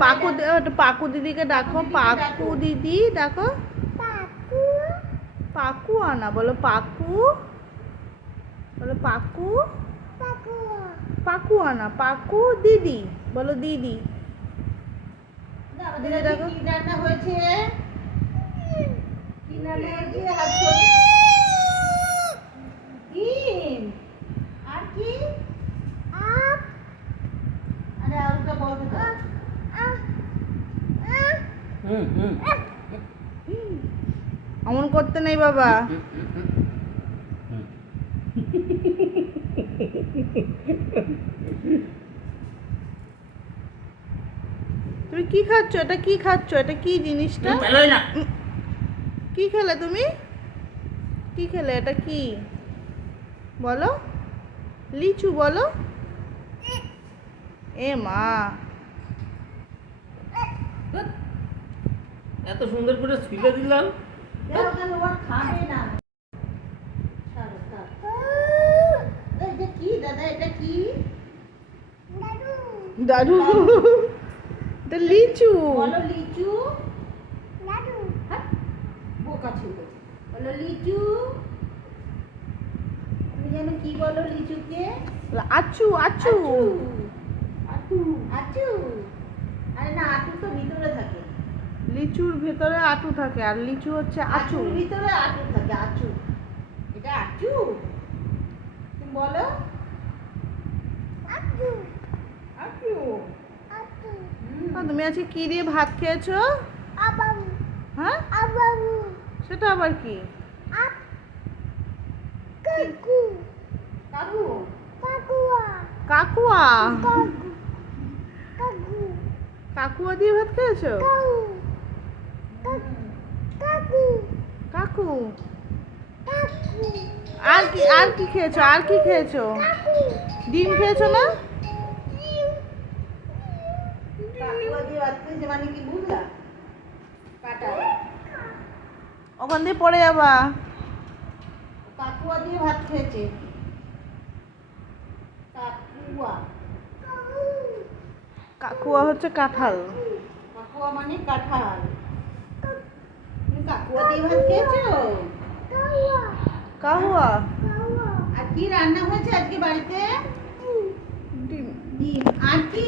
পাকু পাকু দিদিকে ডাকো পাকু দিদি ডাকো। পাকু। আনা বলো পাকু। বলো পাকু। পাকু। আনা পাকু দিদি বলো দিদি। দিদি দেখো। কি রান্না হয়েছে? কি রান্না হয়েছে? আর আর কি? অমন করতে নেই বাবা। তুমি কি খাচ্ছ? এটা কি খাচ্ছ? এটা কি জিনিসটা? কি খেলে তুমি? কি খেলে? এটা কি? বলো। লিচু বলো। এ মা। এত সুন্দর করে ছুলে দিলাম। দাও কেন ওর খাবে না। ছাড়ো থাক। এটা কি দাদা এটা কি? দাদু। এটা লিচু। বলো লিচু। হ্যাঁ, বোকা ছিল। বলো লিচু। তুমি যেন কি বলো লিচুকে? আচু আচু আটু আটু আরে না আটু তো ভিতরে থাকে। লিচুর ভেতরে আটু থাকে আর লিচু হচ্ছে আচু। আচুর ভিতরে আটু থাকে আচু। এটা আচু? তুমি বলো। আচু। আহ, তুমি আজকে কি দিয়ে ভাত খেয়েছো? হ্যাঁ? সেটা আবার কি? কাকু। কাকুয়া। কাকুয়া? দিয়ে ভাত খেয়েছো? আর কি আর কি খেয়েছো? আর কি খেয়েছো? ডিম খেয়েছো না ওখান দিয়ে পড়ে যাবা। কাকুয়া দিয়ে ভাত খেয়েছে। কাকুয়া। কাকুয়া হচ্ছে কাঁঠাল। কাকুয়া মানে কাঁঠাল। তুমি কাকুয়া দিয়ে ভাত খেয়েছো কাহুয়া আর কি রান্না হয়েছে আজকে বাড়িতে ডিম ডিম আর কি